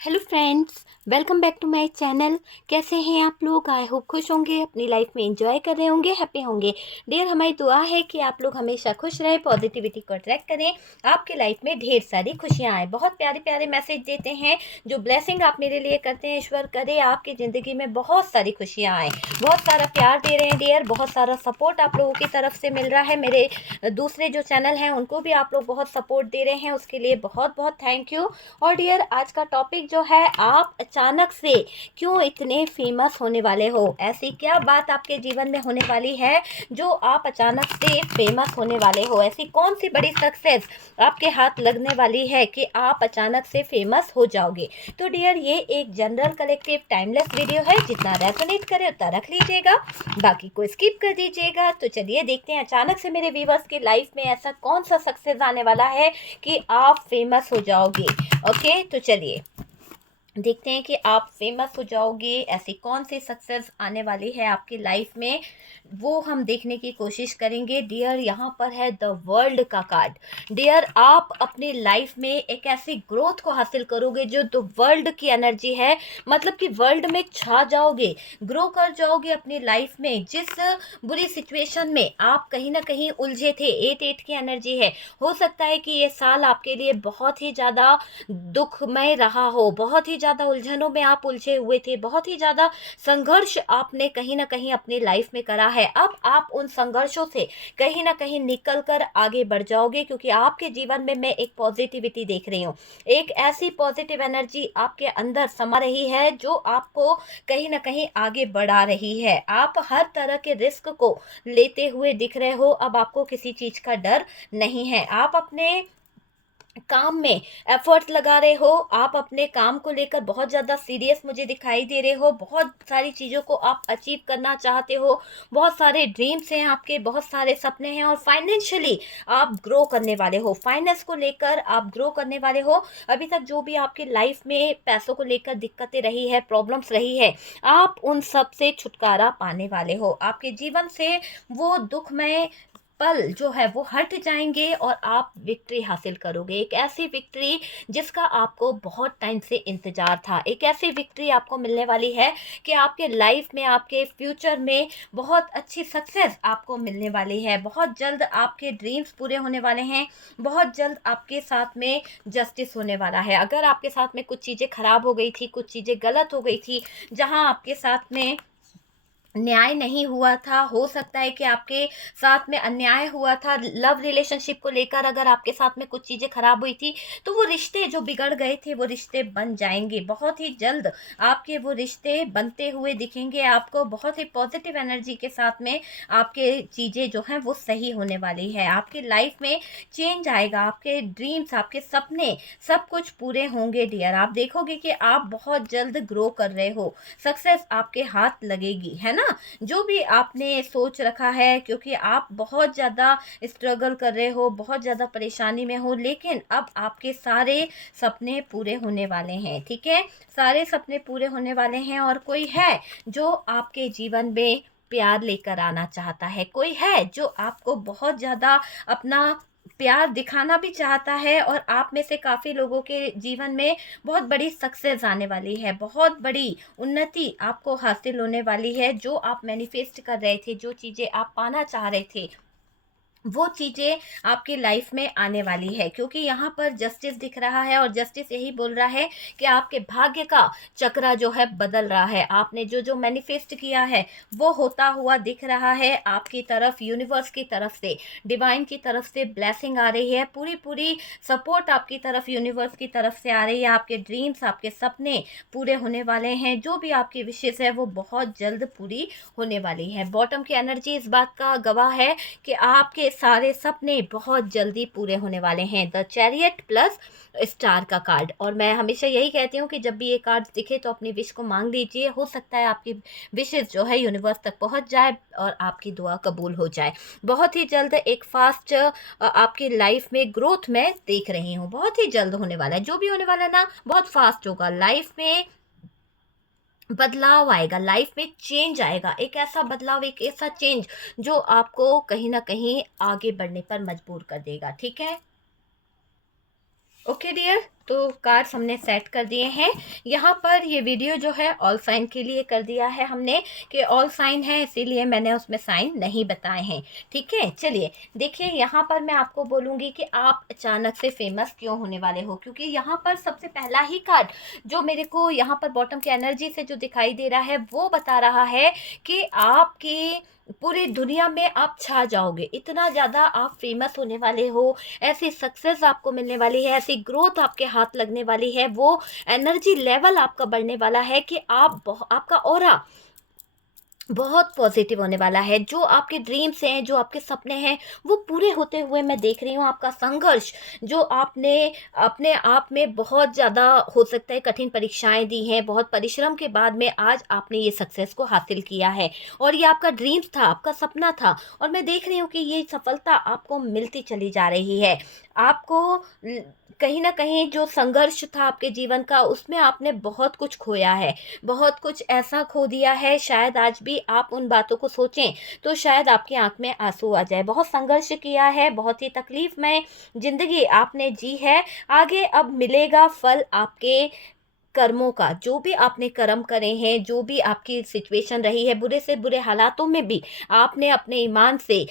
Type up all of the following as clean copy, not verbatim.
Hello friends, welcome back to my channel. कैसे हैं आप लोग? आई होप खुश होंगे, अपनी लाइफ में एंजॉय कर रहे होंगे, हैप्पी होंगे। डियर, हमारी दुआ है कि आप लोग हमेशा खुश रहें, पॉजिटिविटी को अट्रैक्ट करें, आपके लाइफ में ढेर सारी खुशियां आए। बहुत प्यारे प्यारे मैसेज देते हैं, जो ब्लेसिंग आप मेरे लिए करते हैं, ईश्वर करे आपकी ज़िंदगी में बहुत सारी खुशियाँ आए। बहुत सारा प्यार दे रहे हैं डियर, बहुत सारा सपोर्ट आप लोगों की तरफ से मिल रहा है। मेरे दूसरे जो चैनल हैं उनको भी आप लोग बहुत सपोर्ट दे रहे हैं, उसके लिए बहुत बहुत थैंक यू। और डियर, आज का टॉपिक जो है, आप अचानक से क्यों इतने फेमस होने वाले हो? ऐसी क्या बात आपके जीवन में होने वाली है जो आप अचानक से फेमस होने वाले हो? ऐसी कौन सी बड़ी सक्सेस आपके हाथ लगने वाली है कि आप अचानक से फेमस हो जाओगे? तो डियर, ये एक जनरल कलेक्टिव टाइमलेस वीडियो है, जितना रेजोनेट करे उतना रख लीजिएगा, बाकी को स्किप कर दीजिएगा। तो चलिए देखते हैं, अचानक से मेरे व्यूवर्स की लाइफ में ऐसा कौन सा सक्सेस आने वाला है कि आप फेमस हो जाओगे। ओके, तो चलिए देखते हैं कि आप फेमस हो जाओगे। ऐसी कौन सी सक्सेस आने वाली है आपकी लाइफ में, वो हम देखने की कोशिश करेंगे। डियर, यहाँ पर है द वर्ल्ड का कार्ड। डियर, आप अपनी लाइफ में एक ऐसी ग्रोथ को हासिल करोगे जो द वर्ल्ड की एनर्जी है, मतलब कि वर्ल्ड में छा जाओगे, ग्रो कर जाओगे अपनी लाइफ में। जिस बुरी सिचुएशन में आप कहीं ना कहीं उलझे थे, 8 की एनर्जी है, हो सकता है कि ये साल आपके लिए बहुत ही ज़्यादा दुखमय रहा हो, बहुत ही ज़्यादा उलझनों में आप उलझे हुए थे, बहुत ही ज़्यादा संघर्ष आपने कहीं ना कहीं अपनी लाइफ में करा है। अब आप उन संघर्षों से कहीं ना कहीं निकल कर आगे बढ़ जाओगे, क्योंकि आपके जीवन में मैं एक पॉजिटिविटी देख रही हूँ। एक ऐसी पॉजिटिव एनर्जी आपके अंदर समा रही है जो आपको कहीं ना कहीं आगे बढ़ा रही है। आप हर तरह के रिस्क को लेते हुए दिख रहे हो, अब आपको किसी चीज़ का डर नहीं है। आप अपने काम में एफर्ट्स लगा रहे हो, आप अपने काम को लेकर बहुत ज़्यादा सीरियस मुझे दिखाई दे रहे हो, बहुत सारी चीज़ों को आप अचीव करना चाहते हो, बहुत सारे ड्रीम्स हैं आपके, बहुत सारे सपने हैं, और फाइनेंशियली आप ग्रो करने वाले हो, फाइनेंस को लेकर आप ग्रो करने वाले हो। अभी तक जो भी आपकी लाइफ में पैसों को लेकर दिक्कतें रही है, प्रॉब्लम्स रही है, आप उन सब से छुटकारा पाने वाले हो। आपके जीवन से वो दुखमय पल जो है वो हट जाएंगे और आप विक्ट्री हासिल करोगे। एक ऐसी विक्ट्री जिसका आपको बहुत टाइम से इंतजार था, एक ऐसी विक्ट्री आपको मिलने वाली है कि आपके लाइफ में, आपके फ्यूचर में बहुत अच्छी सक्सेस आपको मिलने वाली है। बहुत जल्द आपके ड्रीम्स पूरे होने वाले हैं, बहुत जल्द आपके साथ में जस्टिस होने वाला है। अगर आपके साथ में कुछ चीज़ें खराब हो गई थी, कुछ चीज़ें गलत हो गई थी, जहां आपके साथ में न्याय नहीं हुआ था, हो सकता है कि आपके साथ में अन्याय हुआ था, लव रिलेशनशिप को लेकर अगर आपके साथ में कुछ चीज़ें खराब हुई थी, तो वो रिश्ते जो बिगड़ गए थे वो रिश्ते बन जाएंगे। बहुत ही जल्द आपके वो रिश्ते बनते हुए दिखेंगे आपको, बहुत ही पॉजिटिव एनर्जी के साथ में आपके चीज़ें जो हैं वो सही होने वाली है। आपकी लाइफ में चेंज आएगा, आपके ड्रीम्स, आपके सपने, सब कुछ पूरे होंगे डियर। आप देखोगे कि आप बहुत जल्द ग्रो कर रहे हो, सक्सेस आपके हाथ लगेगी, है ना? जो भी आपने सोच रखा है, क्योंकि आप बहुत ज़्यादा स्ट्रगल कर रहे हो, बहुत ज़्यादा परेशानी में हो, लेकिन अब आपके सारे सपने पूरे होने वाले हैं। ठीक है, सारे सपने पूरे होने वाले हैं। और कोई है जो आपके जीवन में प्यार लेकर आना चाहता है, कोई है जो आपको बहुत ज़्यादा अपना प्यार दिखाना भी चाहता है, और आप में से काफ़ी लोगों के जीवन में बहुत बड़ी सक्सेस आने वाली है, बहुत बड़ी उन्नति आपको हासिल होने वाली है। जो आप मैनिफेस्ट कर रहे थे, जो चीज़ें आप पाना चाह रहे थे, वो चीज़ें आपकी लाइफ में आने वाली है, क्योंकि यहाँ पर जस्टिस दिख रहा है, और जस्टिस यही बोल रहा है कि आपके भाग्य का चक्रा जो है बदल रहा है। आपने जो जो मैनिफेस्ट किया है वो होता हुआ दिख रहा है आपकी तरफ। यूनिवर्स की तरफ से, डिवाइन की तरफ से ब्लेसिंग आ रही है, पूरी पूरी सपोर्ट आपकी तरफ, यूनिवर्स की तरफ से आ रही है। आपके ड्रीम्स, आपके सपने पूरे होने वाले हैं, जो भी आपकी विशेष है वो बहुत जल्द पूरी होने वाली है। बॉटम की एनर्जी इस बात का गवाह है कि आपके सारे सपने बहुत जल्दी पूरे होने वाले हैं। द चैरियट प्लस स्टार का कार्ड। और मैं हमेशा यही कहती हूँ कि जब भी ये कार्ड दिखे तो अपनी विश को मांग लीजिए, हो सकता है आपकी विशेष जो है यूनिवर्स तक पहुँच जाए और आपकी दुआ कबूल हो जाए। बहुत ही जल्द एक फास्ट आपकी लाइफ में ग्रोथ मैं देख रही हूँ, बहुत ही जल्द होने वाला है। जो भी होने वाला है ना, बहुत फास्ट होगा। लाइफ में बदलाव आएगा, लाइफ में चेंज आएगा, एक ऐसा बदलाव, एक ऐसा चेंज जो आपको कहीं ना कहीं आगे बढ़ने पर मजबूर कर देगा। ठीक है, ओके डियर, तो कार्ड्स हमने सेट कर दिए हैं। यहाँ पर ये वीडियो जो है ऑल साइन के लिए कर दिया है हमने, कि ऑल साइन है इसीलिए मैंने उसमें साइन नहीं बताए हैं। ठीक है, चलिए देखिए, यहाँ पर मैं आपको बोलूँगी कि आप अचानक से फेमस क्यों होने वाले हो, क्योंकि यहाँ पर सबसे पहला ही कार्ड जो मेरे को यहाँ पर बॉटम की एनर्जी से जो दिखाई दे रहा है वो बता रहा है कि आपकी पूरी दुनिया में आप छा जाओगे, इतना ज़्यादा आप फेमस होने वाले हो, ऐसी सक्सेस आपको मिलने वाली है, ऐसी ग्रोथ आपके हाथ लगने वाली है, वो एनर्जी लेवल आपका बढ़ने वाला है कि आपका ऑरा बहुत पॉजिटिव होने वाला है। जो आपके ड्रीम्स हैं, जो आपके सपने हैं, वो पूरे होते हुए मैं देख रही हूँ। आपका संघर्ष जो आपने अपने आप में बहुत ज़्यादा, हो सकता है कठिन परीक्षाएं दी हैं, बहुत परिश्रम के बाद में आज आपने ये सक्सेस को हासिल किया है, और ये आपका ड्रीम्स था, आपका सपना था, और मैं देख रही हूँ कि ये सफलता आपको मिलती चली जा रही है। आपको कहीं ना कहीं जो संघर्ष था आपके जीवन का, उसमें आपने बहुत कुछ खोया है, बहुत कुछ ऐसा खो दिया है, शायद आज भी आप उन बातों को सोचें तो शायद आपकी आंख में आंसू आ जाए। बहुत संघर्ष किया है, बहुत ही तकलीफमय जिंदगी आपने जी है। आगे अब मिलेगा फल आपके कर्मों का, जो भी आपने कर्म करे हैं, जो भी आपकी सिचुएशन रही है, बुरे से बुरे हालातों में भी आपने अपने ईमान से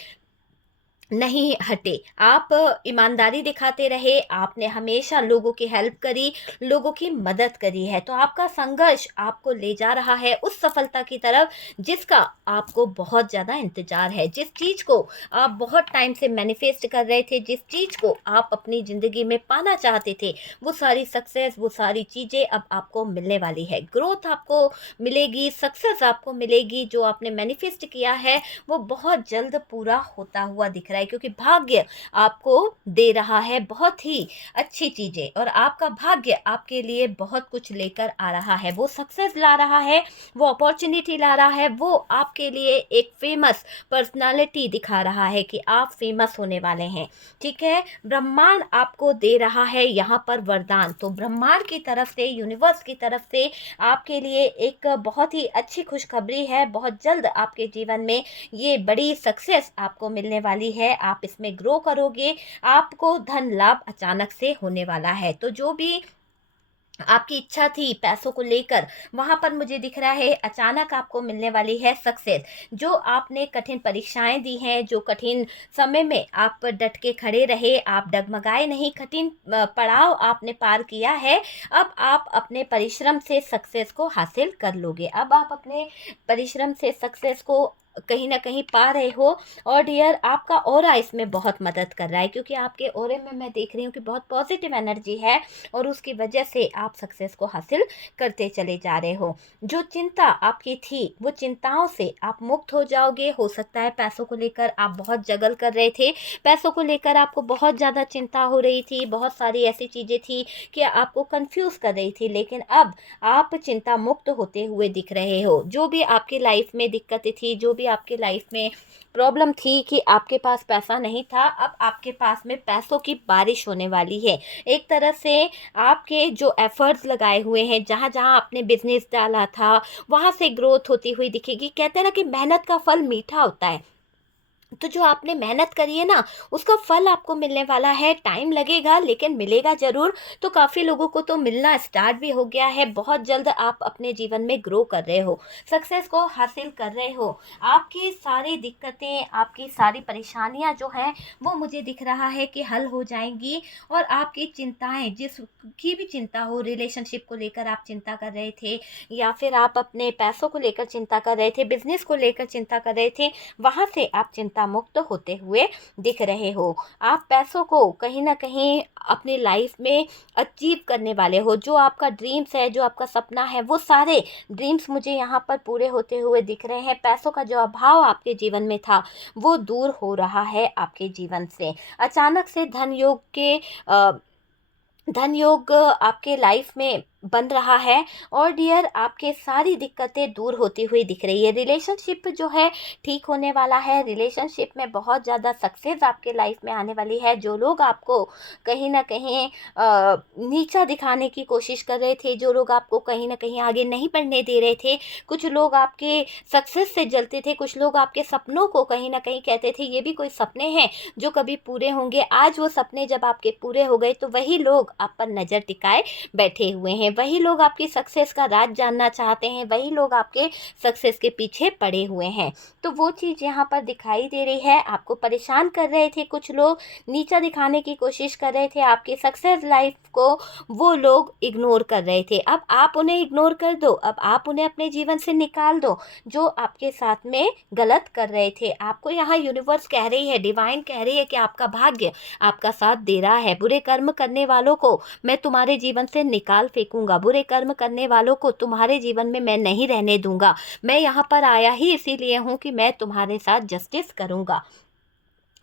नहीं हटे, आप ईमानदारी दिखाते रहे, आपने हमेशा लोगों की हेल्प करी, लोगों की मदद करी है। तो आपका संघर्ष आपको ले जा रहा है उस सफलता की तरफ जिसका आपको बहुत ज़्यादा इंतजार है, जिस चीज़ को आप बहुत टाइम से मैनिफेस्ट कर रहे थे, जिस चीज़ को आप अपनी ज़िंदगी में पाना चाहते थे, वो सारी सक्सेस, वो सारी चीज़ें अब आपको मिलने वाली है। ग्रोथ आपको मिलेगी, सक्सेस आपको मिलेगी, जो आपने मैनिफेस्ट किया है वो बहुत जल्द पूरा होता हुआ दिख रहा है, क्योंकि भाग्य आपको दे रहा है बहुत ही अच्छी चीजें, और आपका भाग्य आपके लिए बहुत कुछ लेकर आ रहा है। वो सक्सेस ला रहा है, वो अपॉर्चुनिटी ला रहा है, वो आपके लिए एक फेमस पर्सनालिटी दिखा रहा है कि आप फेमस होने वाले हैं। ठीक है, ब्रह्मांड आपको दे रहा है यहाँ पर वरदान। तो ब्रह्मांड की तरफ से, यूनिवर्स की तरफ से आपके लिए एक बहुत ही अच्छी खुशखबरी है। बहुत जल्द आपके जीवन में ये बड़ी सक्सेस आपको मिलने वाली है, आप इसमें ग्रो करोगे, आपको धन लाभ अचानक से होने वाला है। तो जो भी आपकी इच्छा थी पैसों को लेकर, वहां पर मुझे दिख रहा है अचानक आपको मिलने वाली है सक्सेस। जो आपने कठिन परीक्षाएं दी हैं, जो कठिन समय में आप डट के खड़े रहे, आप डगमगाए नहीं, कठिन पड़ाव आपने पार किया है, अब आप अपने परिश्रम से सक्सेस को हासिल कर लोगे। अब आप अपने परिश्रम से सक्सेस को कहीं ना कहीं पा रहे हो। और डियर, आपका ऑरा इसमें बहुत मदद कर रहा है, क्योंकि आपके ऑरे में मैं देख रही हूँ कि बहुत पॉजिटिव एनर्जी है, और उसकी वजह से आप सक्सेस को हासिल करते चले जा रहे हो। जो चिंता आपकी थी, वो चिंताओं से आप मुक्त हो जाओगे। हो सकता है पैसों को लेकर आप बहुत जगल कर रहे थे, पैसों को लेकर आपको बहुत ज़्यादा चिंता हो रही थी, बहुत सारी ऐसी चीज़ें थी कि आपको कंफ्यूज कर रही थी, लेकिन अब आप चिंता मुक्त होते हुए दिख रहे हो। जो भी आपकी लाइफ में दिक्कतें थी, जो भी आपकी लाइफ में प्रॉब्लम थी कि आपके पास पैसा नहीं था, अब आपके पास में पैसों की बारिश होने वाली है। एक तरह से आपके जो एफर्ट्स लगाए हुए हैं, जहाँ जहाँ आपने बिजनेस डाला था, वहाँ से ग्रोथ होती हुई दिखेगी। कहते हैं ना कि मेहनत का फल मीठा होता है, तो जो आपने मेहनत करी है ना, उसका फल आपको मिलने वाला है। टाइम लगेगा लेकिन मिलेगा ज़रूर। तो काफ़ी लोगों को तो मिलना स्टार्ट भी हो गया है। बहुत जल्द आप अपने जीवन में ग्रो कर रहे हो, सक्सेस को हासिल कर रहे हो। आपकी सारी दिक्कतें, आपकी सारी परेशानियां जो हैं, वो मुझे दिख रहा है कि हल हो जाएंगी। और आपकी चिंताएं, जिसकी भी चिंता हो, रिलेशनशिप को लेकर आप चिंता कर रहे थे, या फिर आप अपने पैसों को लेकर चिंता कर रहे थे, बिजनेस को लेकर चिंता कर रहे थे, वहाँ से आप चिंता मुक्त होते हुए दिख रहे हो। आप पैसों को कहीं ना कहीं अपनी लाइफ में अचीव करने वाले हो। जो आपका ड्रीम्स है, जो आपका सपना है, वो सारे ड्रीम्स मुझे यहाँ पर पूरे होते हुए दिख रहे हैं। पैसों का जो अभाव आपके जीवन में था, वो दूर हो रहा है आपके जीवन से। अचानक से धन योग आपके लाइफ में बन रहा है और डियर आपके सारी दिक्कतें दूर होती हुई दिख रही है। रिलेशनशिप जो है ठीक होने वाला है। रिलेशनशिप में बहुत ज़्यादा सक्सेस आपके लाइफ में आने वाली है। जो लोग आपको कहीं ना कहीं नीचा दिखाने की कोशिश कर रहे थे, जो लोग आपको कहीं ना कहीं आगे नहीं बढ़ने दे रहे थे, कुछ लोग आपके सक्सेस से जलते थे, कुछ लोग आपके सपनों को कहीं ना कहीं कहते थे ये भी कोई सपने हैं जो कभी पूरे होंगे। आज वो सपने जब आपके पूरे हो गए तो वही लोग आप पर नज़र टिकाए बैठे हुए हैं। वही लोग आपकी सक्सेस का राज जानना चाहते हैं, वही लोग आपके सक्सेस के पीछे पड़े हुए हैं। तो वो चीज़ यहाँ पर दिखाई दे रही है। आपको परेशान कर रहे थे कुछ लोग, नीचा दिखाने की कोशिश कर रहे थे, आपकी सक्सेस लाइफ को वो लोग इग्नोर कर रहे थे। अब आप उन्हें इग्नोर कर दो, अब आप उन्हें अपने जीवन से निकाल दो जो आपके साथ में गलत कर रहे थे। आपको यहाँ यूनिवर्स कह रही है, डिवाइन कह रही है कि आपका भाग्य आपका साथ दे रहा है। बुरे कर्म करने वालों को मैं तुम्हारे जीवन से निकाल फेंकूंगा, बुरे कर्म करने वालों को तुम्हारे जीवन में मैं नहीं रहने दूंगा। मैं यहाँ पर आया ही इसीलिए हूँ कि मैं तुम्हारे साथ जस्टिस करूंगा।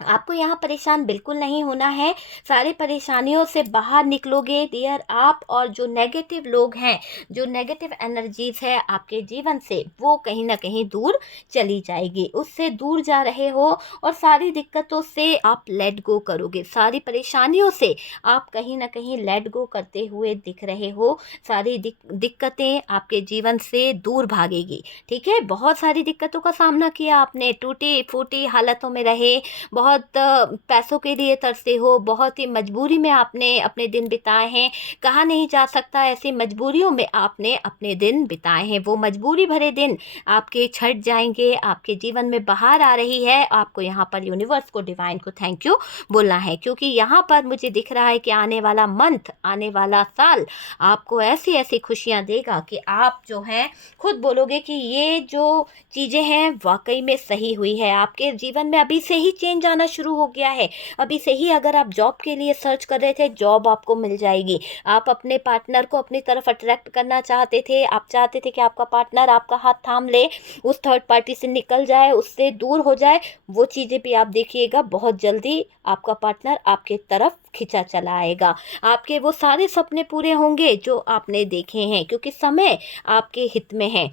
आपको यहाँ परेशान बिल्कुल नहीं होना है। सारी परेशानियों से बाहर निकलोगे डियर आप। और जो नेगेटिव लोग हैं, जो नेगेटिव एनर्जीज है आपके जीवन से, वो कहीं ना कहीं दूर चली जाएगी। उससे दूर जा रहे हो और सारी दिक्कतों से आप लेट गो करोगे। सारी परेशानियों से आप कहीं ना कहीं लेट गो करते हुए दिख रहे हो। सारी दिक्कतें आपके जीवन से दूर भागेगी। ठीक है, बहुत सारी दिक्कतों का सामना किया आपने, टूटी फूटी हालतों में रहे, बहुत पैसों के लिए तरसे हो, बहुत ही मजबूरी में आपने अपने दिन बिताए हैं। कहा नहीं जा सकता, ऐसी मजबूरियों में आपने अपने दिन बिताए हैं। वो मजबूरी भरे दिन आपके छट जाएंगे, आपके जीवन में बाहर आ रही है। आपको यहाँ पर यूनिवर्स को, डिवाइन को थैंक यू बोलना है, क्योंकि यहाँ पर मुझे दिख रहा है कि आने वाला मंथ, आने वाला साल आपको ऐसी ऐसी खुशियाँ देगा कि आप जो हैं खुद बोलोगे कि ये जो चीज़ें हैं वाकई में सही हुई है। आपके जीवन में अभी से ही चेंज आना शुरू हो गया है। अभी से ही अगर आप जॉब के लिए सर्च कर रहे थे, जॉब आपको मिल जाएगी। आप अपने पार्टनर को अपनी तरफ अट्रैक्ट करना चाहते थे, आप चाहते थे कि आपका पार्टनर आपका हाथ थाम ले, उस थर्ड पार्टी से निकल जाए, उससे दूर हो जाए। वो चीज़ें भी आप देखिएगा, बहुत जल्दी आपका पार्टनर आपके तरफ खिंचा चला आएगा। आपके वो सारे सपने पूरे होंगे जो आपने देखे हैं, क्योंकि समय आपके हित में है।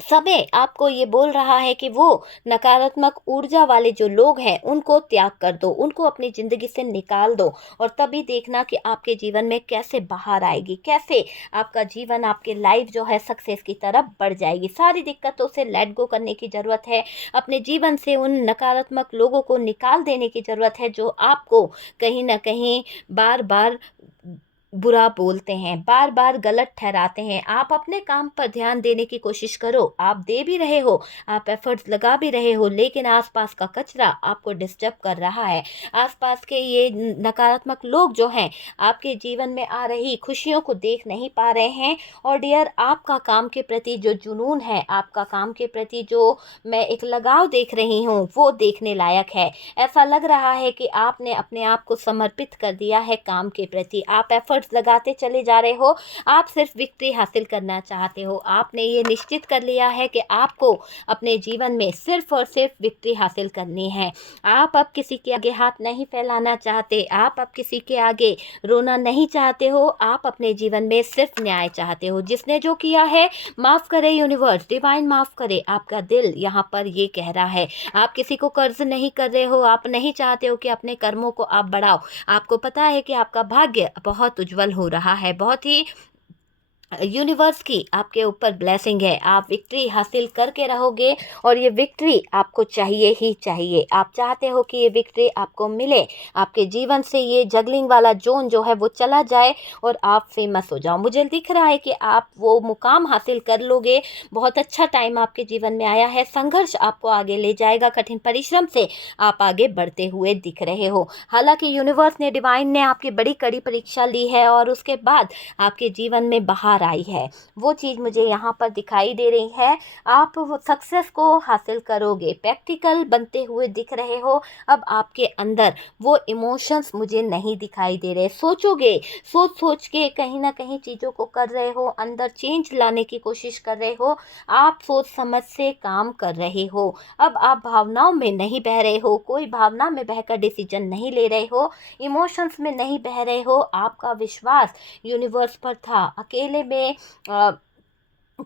समय आपको ये बोल रहा है कि वो नकारात्मक ऊर्जा वाले जो लोग हैं उनको त्याग कर दो, उनको अपनी ज़िंदगी से निकाल दो। और तभी देखना कि आपके जीवन में कैसे बाहर आएगी, कैसे आपका जीवन, आपके लाइफ जो है सक्सेस की तरफ बढ़ जाएगी। सारी दिक्कतों से लेट गो करने की ज़रूरत है। अपने जीवन से उन नकारात्मक लोगों को निकाल देने की ज़रूरत है जो आपको कहीं ना कहीं बार बार बुरा बोलते हैं, बार बार गलत ठहराते हैं। आप अपने काम पर ध्यान देने की कोशिश करो। आप दे भी रहे हो, आप एफर्ट्स लगा भी रहे हो, लेकिन आसपास का कचरा आपको डिस्टर्ब कर रहा है। आसपास के ये नकारात्मक लोग जो हैं आपके जीवन में आ रही खुशियों को देख नहीं पा रहे हैं। और डियर आपका काम के प्रति जो जुनून है, आपका काम के प्रति जो मैं एक लगाव देख रही हूँ, वो देखने लायक है। ऐसा लग रहा है कि आपने अपने आप को समर्पित कर दिया है काम के प्रति। आप एफर्ट्स लगाते चले जा रहे हो, आप सिर्फ विक्ट्री हासिल करना चाहते हो। आपने ये निश्चित कर लिया है कि आपको अपने जीवन में सिर्फ और सिर्फ विक्ट्री हासिल करनी है। आप अब किसी के आगे हाथ नहीं फैलाना चाहते, आप अब किसी के आगे रोना नहीं चाहते हो। आप अपने जीवन में सिर्फ न्याय चाहते हो। जिसने जो किया है माफ़ करे यूनिवर्स, डिवाइन माफ़ करे। आपका दिल यहाँ पर ये कह रहा है। आप किसी को कर्ज नहीं कर रहे हो, आप नहीं चाहते हो कि अपने कर्मों को आप बढ़ाओ। आपको पता है कि आपका भाग्य बहुत उज्जवल हो रहा है, बहुत ही यूनिवर्स की आपके ऊपर ब्लेसिंग है। आप विक्ट्री हासिल करके रहोगे और ये विक्ट्री आपको चाहिए ही चाहिए। आप चाहते हो कि ये विक्ट्री आपको मिले, आपके जीवन से ये जगलिंग वाला जोन जो है वो चला जाए और आप फेमस हो जाओ। मुझे दिख रहा है कि आप वो मुकाम हासिल कर लोगे। बहुत अच्छा टाइम आपके जीवन में आया है। संघर्ष आपको आगे ले जाएगा, कठिन परिश्रम से आप आगे बढ़ते हुए दिख रहे हो। हालांकि यूनिवर्स ने, डिवाइन ने आपकी बड़ी कड़ी परीक्षा ली है और उसके बाद आपके जीवन में बाहर बार आई है, वो चीज़ मुझे यहाँ पर दिखाई दे रही है। आप वो सक्सेस को हासिल करोगे, प्रैक्टिकल बनते हुए दिख रहे हो। अब आपके अंदर वो इमोशंस मुझे नहीं दिखाई दे रहे। सोचोगे, सोच सोच के कहीं ना कहीं चीज़ों को कर रहे हो, अंदर चेंज लाने की कोशिश कर रहे हो। आप सोच समझ से काम कर रहे हो। अब आप भावनाओं में नहीं बह रहे हो, कोई भावना में बहकर डिसीजन नहीं ले रहे हो, इमोशंस में नहीं बह रहे हो। आपका विश्वास यूनिवर्स पर था। अकेले में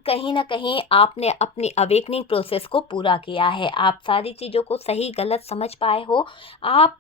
कहीं न कहीं आपने अपनी अवेकनिंग प्रोसेस को पूरा किया है। आप सारी चीज़ों को सही गलत समझ पाए हो। आप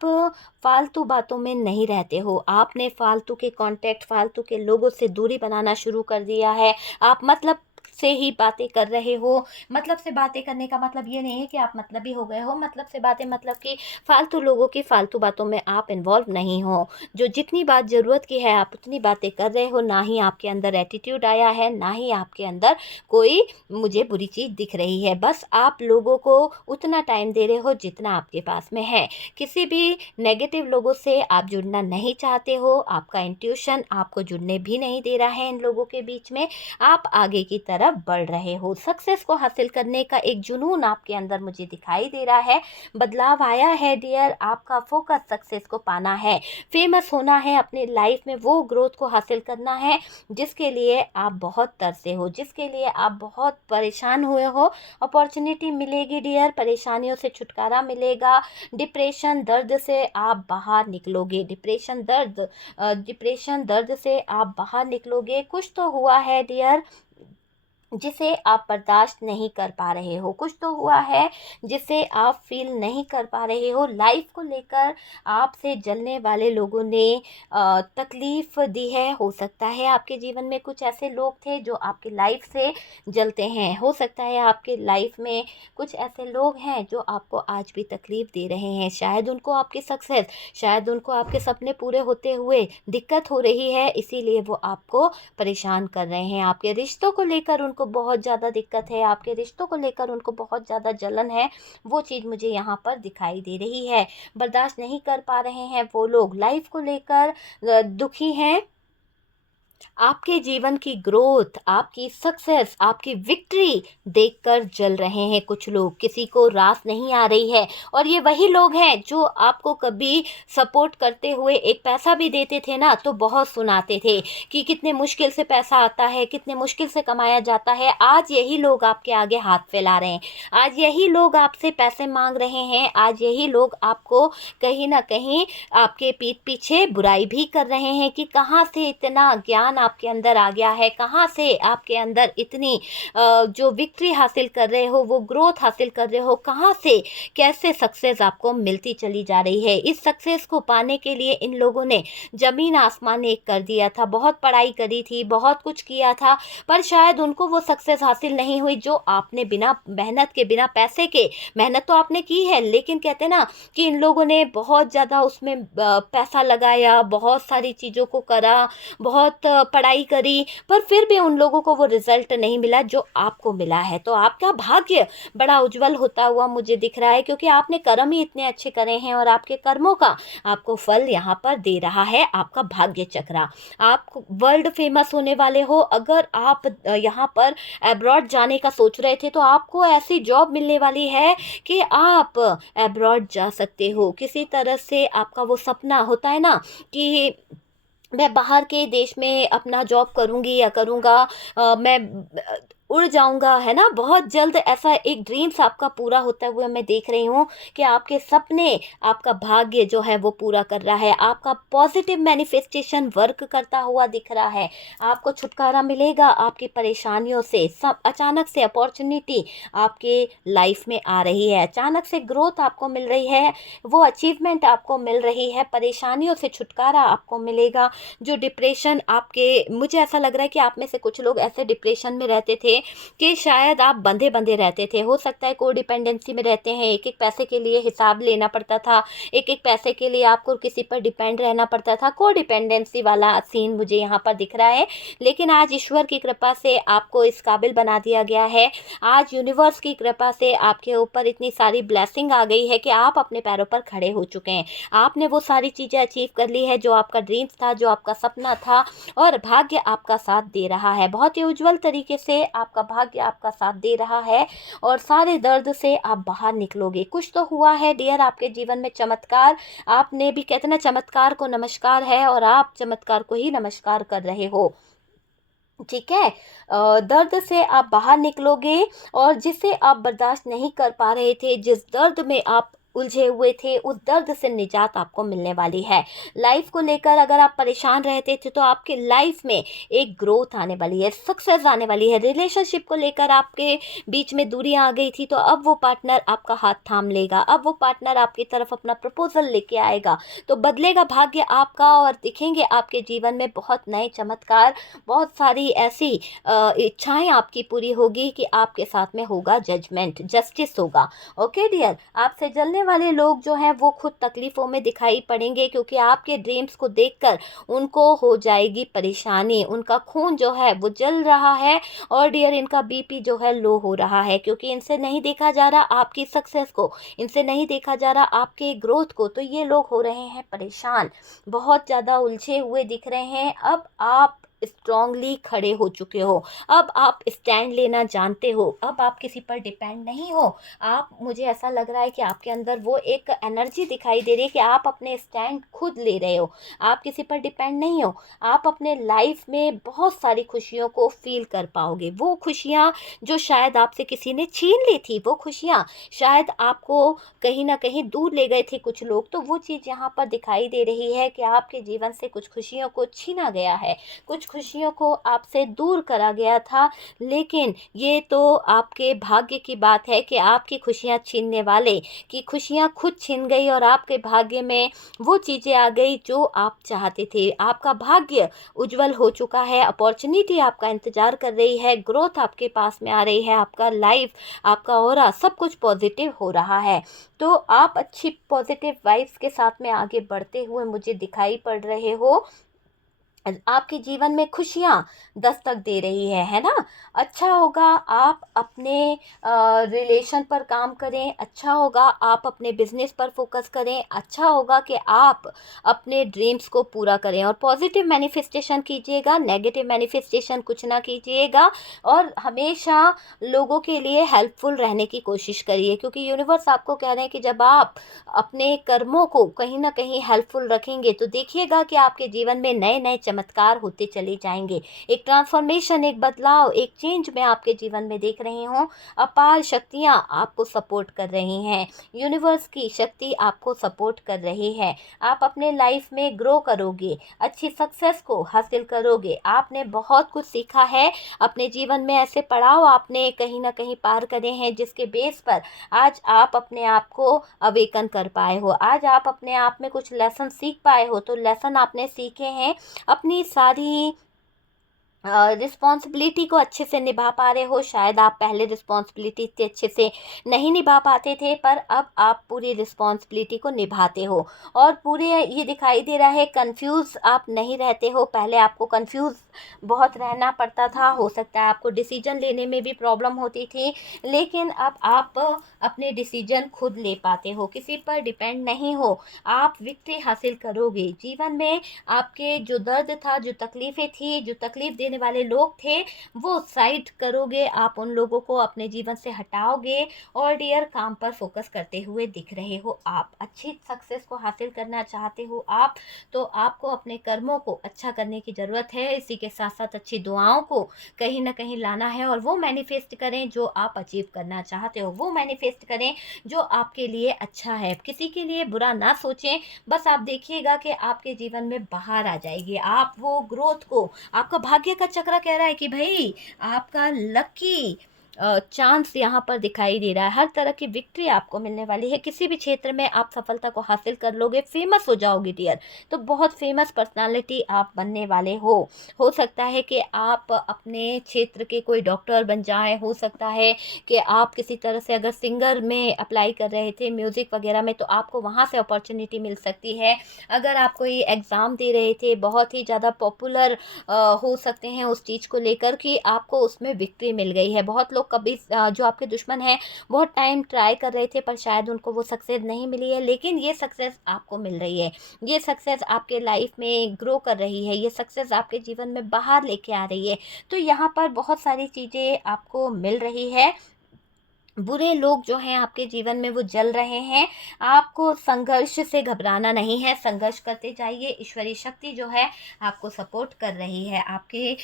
फालतू बातों में नहीं रहते हो। आपने फालतू के कॉन्टैक्ट, फालतू के लोगों से दूरी बनाना शुरू कर दिया है। आप मतलब से ही बातें कर रहे हो। मतलब से बातें करने का मतलब ये नहीं है कि आप मतलबी हो गए हो। मतलब से बातें मतलब कि फालतू लोगों की फालतू बातों में आप इन्वॉल्व नहीं हो। जो जितनी बात ज़रूरत की है आप उतनी बातें कर रहे हो। ना ही आपके अंदर एटीट्यूड आया है, ना ही आपके अंदर कोई मुझे बुरी चीज़ दिख रही है। बस आप लोगों को उतना टाइम दे रहे हो जितना आपके पास में है। किसी भी नेगेटिव लोगों से आप जुड़ना नहीं चाहते हो। आपका इंट्यूशन आपको जुड़ने भी नहीं दे रहा है इन लोगों के बीच में। आप आगे की तरफ बढ़ रहे हो। सक्सेस को हासिल करने का एक जुनून आपके अंदर मुझे दिखाई दे रहा है। बदलाव आया है डियर। आपका फोकस सक्सेस को पाना है, फेमस होना है, अपनी लाइफ में वो ग्रोथ को हासिल करना है जिसके लिए आप बहुत तरसे हो, जिसके लिए आप बहुत परेशान हुए हो। अपॉर्चुनिटी मिलेगी डियर, परेशानियों से छुटकारा मिलेगा। डिप्रेशन दर्द से आप बाहर निकलोगे। डिप्रेशन दर्द से आप बाहर निकलोगे। कुछ तो हुआ है डियर जिसे आप बर्दाश्त नहीं कर पा रहे हो। कुछ तो हुआ है जिसे आप फील नहीं कर पा रहे हो। लाइफ को लेकर आपसे जलने वाले लोगों ने तकलीफ़ दी है। हो सकता है आपके जीवन में कुछ ऐसे लोग थे जो आपकी लाइफ से जलते हैं। हो सकता है आपके लाइफ में कुछ ऐसे लोग हैं जो आपको आज भी तकलीफ़ दे रहे हैं। शायद उनको आपकी सक्सेस, शायद उनको आपके सपने पूरे होते हुए दिक्कत हो रही है, इसीलिए वो आपको परेशान कर रहे हैं। आपके रिश्तों को लेकर उनको बहुत ज़्यादा दिक्कत है, आपके रिश्तों को लेकर उनको बहुत ज़्यादा जलन है। वो चीज़ मुझे यहाँ पर दिखाई दे रही है। बर्दाश्त नहीं कर पा रहे हैं वो लोग, लाइफ को लेकर दुखी हैं। आपके जीवन की ग्रोथ, आपकी सक्सेस, आपकी विक्ट्री देखकर जल रहे हैं कुछ लोग। किसी को रास नहीं आ रही है। और ये वही लोग हैं जो आपको कभी सपोर्ट करते हुए एक पैसा भी देते थे ना तो बहुत सुनाते थे कि कितने मुश्किल से पैसा आता है, कितने मुश्किल से कमाया जाता है। आज यही लोग आपके आगे हाथ फैला रहे हैं। आज यही लोग आपसे पैसे मांग रहे हैं। आज यही लोग आपको कहीं ना कहीं आपके पीठ पीछे बुराई भी कर रहे हैं कि कहाँ से इतना ज्ञान आपके अंदर आ गया है, कहाँ से आपके अंदर इतनी जो विक्ट्री हासिल कर रहे हो, वो ग्रोथ हासिल कर रहे हो, कहाँ से कैसे सक्सेस आपको मिलती चली जा रही है। इस सक्सेस को पाने के लिए इन लोगों ने ज़मीन आसमान एक कर दिया था। बहुत पढ़ाई करी थी, बहुत कुछ किया था, पर शायद उनको वो सक्सेस हासिल नहीं हुई जो आपने बिना मेहनत के, बिना पैसे के, मेहनत तो आपने की है लेकिन कहते ना कि इन लोगों ने बहुत ज़्यादा उसमें पैसा लगाया, बहुत सारी चीज़ों को करा, बहुत पढ़ाई करी, पर फिर भी उन लोगों को वो रिजल्ट नहीं मिला जो आपको मिला है। तो आपका भाग्य बड़ा उज्जवल होता हुआ मुझे दिख रहा है क्योंकि आपने कर्म ही इतने अच्छे करे हैं और आपके कर्मों का आपको फल यहाँ पर दे रहा है आपका भाग्य चक्रा। आप वर्ल्ड फेमस होने वाले हो। अगर आप यहाँ पर अब्रॉड जाने का सोच रहे थे तो आपको ऐसी जॉब मिलने वाली है कि आप अब्रॉड जा सकते हो। किसी तरह से आपका वो सपना होता है ना कि मैं बाहर के देश में अपना जॉब करूँगी या करूँगा, मैं उड़ जाऊँगा, है ना? बहुत जल्द ऐसा एक ड्रीम्स आपका पूरा होता हुआ मैं देख रही हूँ कि आपके सपने, आपका भाग्य जो है वो पूरा कर रहा है। आपका पॉजिटिव मैनिफेस्टेशन वर्क करता हुआ दिख रहा है। आपको छुटकारा मिलेगा आपकी परेशानियों से। सब अचानक से अपॉर्चुनिटी आपके लाइफ में आ रही है, अचानक से ग्रोथ आपको मिल रही है, वो अचीवमेंट आपको मिल रही है, परेशानियों से छुटकारा आपको मिलेगा। जो डिप्रेशन आपके, मुझे ऐसा लग रहा है कि आप में से कुछ लोग ऐसे डिप्रेशन में रहते थे कि शायद आप बंधे बंधे रहते थे। हो सकता है कोडिपेंडेंसी में रहते हैं, एक एक पैसे के लिए हिसाब लेना पड़ता था, एक एक पैसे के लिए आपको किसी पर डिपेंड रहना पड़ता था। कोडिपेंडेंसी वाला सीन मुझे यहाँ पर दिख रहा है। लेकिन आज ईश्वर की कृपा से आपको इस काबिल बना दिया गया है। आज यूनिवर्स की कृपा से आपके ऊपर इतनी सारी ब्लेसिंग आ गई है कि आप अपने पैरों पर खड़े हो चुके हैं। आपने वो सारी चीज़ें अचीव कर ली है जो आपका ड्रीम्स था, जो आपका सपना था, और भाग्य आपका साथ दे रहा है। बहुत ही उज्जवल तरीके से आपका भाग्य आपका साथ दे रहा है और सारे दर्द से आप बाहर निकलोगे। कुछ तो हुआ है डियर आपके जीवन में चमत्कार। आपने भी, कहते ना, चमत्कार को नमस्कार है, और आप चमत्कार को ही नमस्कार कर रहे हो। ठीक है। दर्द से आप बाहर निकलोगे, और जिसे आप बर्दाश्त नहीं कर पा रहे थे, जिस दर्द में आप उलझे हुए थे, उस दर्द से निजात आपको मिलने वाली है। लाइफ को लेकर अगर आप परेशान रहते थे तो आपके लाइफ में एक ग्रोथ आने वाली है, सक्सेस आने वाली है। रिलेशनशिप को लेकर आपके बीच में दूरियां आ गई थी, तो अब वो पार्टनर आपका हाथ थाम लेगा, अब वो पार्टनर आपकी तरफ अपना प्रपोजल लेके आएगा, तो बदलेगा भाग्य आपका, और दिखेंगे आपके जीवन में बहुत नए चमत्कार। बहुत सारी ऐसी इच्छाएं आपकी पूरी होगी कि आपके साथ में होगा जजमेंट, जस्टिस होगा। ओके डियर, आपसे जलने वाले लोग जो हैं वो खुद तकलीफ़ों में दिखाई पड़ेंगे, क्योंकि आपके ड्रीम्स को देखकर उनको हो जाएगी परेशानी। उनका खून जो है वो जल रहा है, और डियर इनका बीपी जो है लो हो रहा है, क्योंकि इनसे नहीं देखा जा रहा आपकी सक्सेस को, इनसे नहीं देखा जा रहा आपके ग्रोथ को। तो ये लोग हो रहे हैं परेशान, बहुत ज़्यादा उलझे हुए दिख रहे हैं। अब आप स्ट्रांगली खड़े हो चुके हो, अब आप स्टैंड लेना जानते हो, अब आप किसी पर डिपेंड नहीं हो। आप, मुझे ऐसा लग रहा है कि आपके अंदर वो एक एनर्जी दिखाई दे रही है कि आप अपने स्टैंड खुद ले रहे हो, आप किसी पर डिपेंड नहीं हो। आप अपने लाइफ में बहुत सारी खुशियों को फील कर पाओगे। वो खुशियाँ जो शायद आपसे किसी ने छीन ली थी, वो खुशियाँ शायद आपको कहीं ना कहीं दूर ले गए थे कुछ लोग, तो वो चीज़ यहाँ पर दिखाई दे रही है कि आपके जीवन से कुछ खुशियों को छीना गया है, कुछ खुशियों को आपसे दूर करा गया था। लेकिन ये तो आपके भाग्य की बात है कि आपकी खुशियाँ छीनने वाले की खुशियाँ खुद छिन गई, और आपके भाग्य में वो चीज़ें आ गई जो आप चाहते थे। आपका भाग्य उज्जवल हो चुका है, अपॉर्चुनिटी आपका इंतज़ार कर रही है, ग्रोथ आपके पास में आ रही है, आपका लाइफ, आपका ऑरा सब कुछ पॉजिटिव हो रहा है। तो आप अच्छी पॉजिटिव वाइब्स के साथ में आगे बढ़ते हुए मुझे दिखाई पड़ रहे हो। आपके जीवन में खुशियाँ दस्तक दे रही है ना। अच्छा होगा आप अपने रिलेशन पर काम करें, अच्छा होगा आप अपने बिजनेस पर फोकस करें, अच्छा होगा कि आप अपने ड्रीम्स को पूरा करें, और पॉजिटिव मैनिफेस्टेशन कीजिएगा, नेगेटिव मैनिफेस्टेशन कुछ ना कीजिएगा। और हमेशा लोगों के लिए हेल्पफुल रहने की कोशिश करिए, क्योंकि यूनिवर्स आपको कह रहे हैं कि जब आप अपने कर्मों को कहीं ना कहीं हेल्पफुल रखेंगे, तो देखिएगा कि आपके जीवन में नए नए चमत्कार होते चले जाएंगे। एक ट्रांसफॉर्मेशन, एक बदलाव, एक चेंज मैं आपके जीवन में देख रही हूँ। अपार शक्तियाँ आपको सपोर्ट कर रही हैं, यूनिवर्स की शक्ति आपको सपोर्ट कर रही है। आप अपने लाइफ में ग्रो करोगे, अच्छी सक्सेस को हासिल करोगे। आपने बहुत कुछ सीखा है अपने जीवन में, ऐसे पड़ाव आपने कहीं ना कहीं पार करे हैं जिसके बेस पर आज आप अपने आप को अवेकन कर पाए हो, आज आप अपने आप में कुछ लेसन सीख पाए हो। तो लेसन आपने सीखे हैं, अपनी सारी रिस्पॉन्सिबिलिटी को अच्छे से निभा पा रहे हो। शायद आप पहले रिस्पॉन्सिबिलिटी इतने अच्छे से नहीं निभा पाते थे, पर अब आप पूरी रिस्पॉन्सिबिलिटी को निभाते हो, और पूरे ये दिखाई दे रहा है कंफ्यूज आप नहीं रहते हो। पहले आपको कंफ्यूज बहुत रहना पड़ता था, हो सकता है आपको डिसीजन लेने में भी प्रॉब्लम होती थी, लेकिन अब आप अपने डिसीजन खुद ले पाते हो, किसी पर डिपेंड नहीं हो। आप विक्ट्री हासिल करोगे जीवन में। आपके जो दर्द था, जो तकलीफ़ें थी, जो तकलीफ़ देने वाले लोग थे, वो साइड करोगे, आप उन लोगों को अपने जीवन से हटाओगे, और डियर काम पर फोकस करते हुए दिख रहे हो। आप अच्छी सक्सेस को हासिल करना चाहते हो आप, तो आपको अपने कर्मों को अच्छा करने की ज़रूरत है। इसी के साथ साथ अच्छी दुआओं को कहीं ना कहीं लाना है, और वो मैनिफेस्ट करें जो आप अचीव करना चाहते हो, वो मैनिफेस्ट करें जो आपके लिए अच्छा है। किसी के लिए बुरा ना सोचें, बस आप देखिएगा कि आपके जीवन में बाहर आ जाएगी। आप वो ग्रोथ को, आपका भाग्य का चक्र कह रहा है कि भाई आपका लकी चांस यहाँ पर दिखाई दे रहा है। हर तरह की विक्ट्री आपको मिलने वाली है। किसी भी क्षेत्र में आप सफलता को हासिल कर लोगे, फेमस हो जाओगे डियर। तो बहुत फेमस पर्सनालिटी आप बनने वाले हो सकता है कि आप अपने क्षेत्र के कोई डॉक्टर बन जाएं, हो सकता है कि आप किसी तरह से अगर सिंगर में अप्लाई कर रहे थे म्यूज़िक वगैरह में, तो आपको वहाँ से अपॉर्चुनिटी मिल सकती है। अगर आप कोई एग्ज़ाम दे रहे थे, बहुत ही ज़्यादा पॉपुलर हो सकते हैं उस चीज़ को लेकर कि आपको उसमें विक्ट्री मिल गई है। बहुत लोग कभी जो आपके दुश्मन हैं बहुत टाइम ट्राई कर रहे थे, पर शायद उनको वो सक्सेस नहीं मिली है, लेकिन ये सक्सेस आपको मिल रही है। ये सक्सेस आपके लाइफ में ग्रो कर रही है, ये सक्सेस आपके जीवन में बाहर लेके आ रही है। तो यहाँ पर बहुत सारी चीज़ें आपको मिल रही है। बुरे लोग जो हैं आपके जीवन में वो जल रहे हैं। आपको संघर्ष से घबराना नहीं है, संघर्ष करते जाइए। ईश्वरीय शक्ति जो है आपको सपोर्ट कर रही है। आपके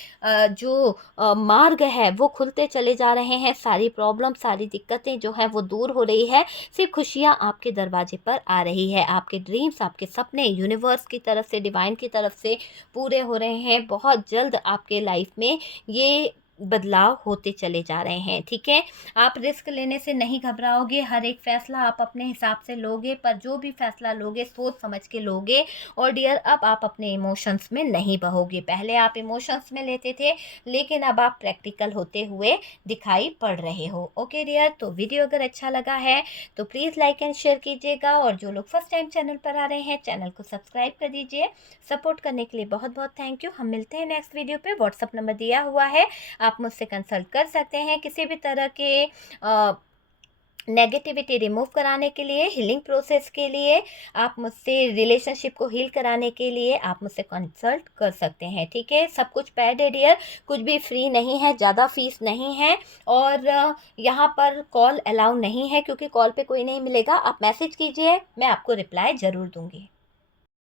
जो मार्ग है वो खुलते चले जा रहे हैं। सारी प्रॉब्लम, सारी दिक्कतें जो हैं वो दूर हो रही है। सिर्फ खुशियाँ आपके दरवाजे पर आ रही है। आपके ड्रीम्स, आपके सपने यूनिवर्स की तरफ से, डिवाइन की तरफ से पूरे हो रहे हैं। बहुत जल्द आपके लाइफ में ये बदलाव होते चले जा रहे हैं, ठीक है। आप रिस्क लेने से नहीं घबराओगे। हर एक फैसला आप अपने हिसाब से लोगे, पर जो भी फैसला लोगे सोच समझ के लोगे। और डियर, अब आप अपने इमोशंस में नहीं बहोगे। पहले आप इमोशंस में लेते थे, लेकिन अब आप प्रैक्टिकल होते हुए दिखाई पड़ रहे हो। ओके डियर, तो वीडियो अगर अच्छा लगा है तो प्लीज़ लाइक एंड शेयर कीजिएगा। और जो लोग फर्स्ट टाइम चैनल पर आ रहे हैं, चैनल को सब्सक्राइब कर दीजिए। सपोर्ट करने के लिए बहुत बहुत थैंक यू। हम मिलते हैं नेक्स्ट वीडियो पे। व्हाट्सअप नंबर दिया हुआ है, आप मुझसे कंसल्ट कर सकते हैं। किसी भी तरह के नेगेटिविटी रिमूव कराने के लिए, हीलिंग प्रोसेस के लिए, आप मुझसे रिलेशनशिप को हील कराने के लिए आप मुझसे कंसल्ट कर सकते हैं, ठीक है। सब कुछ पेड है डियर, कुछ भी फ्री नहीं है, ज़्यादा फीस नहीं है। और यहाँ पर कॉल अलाउ नहीं है, क्योंकि कॉल पे कोई नहीं मिलेगा। आप मैसेज कीजिए, मैं आपको रिप्लाई ज़रूर दूँगी।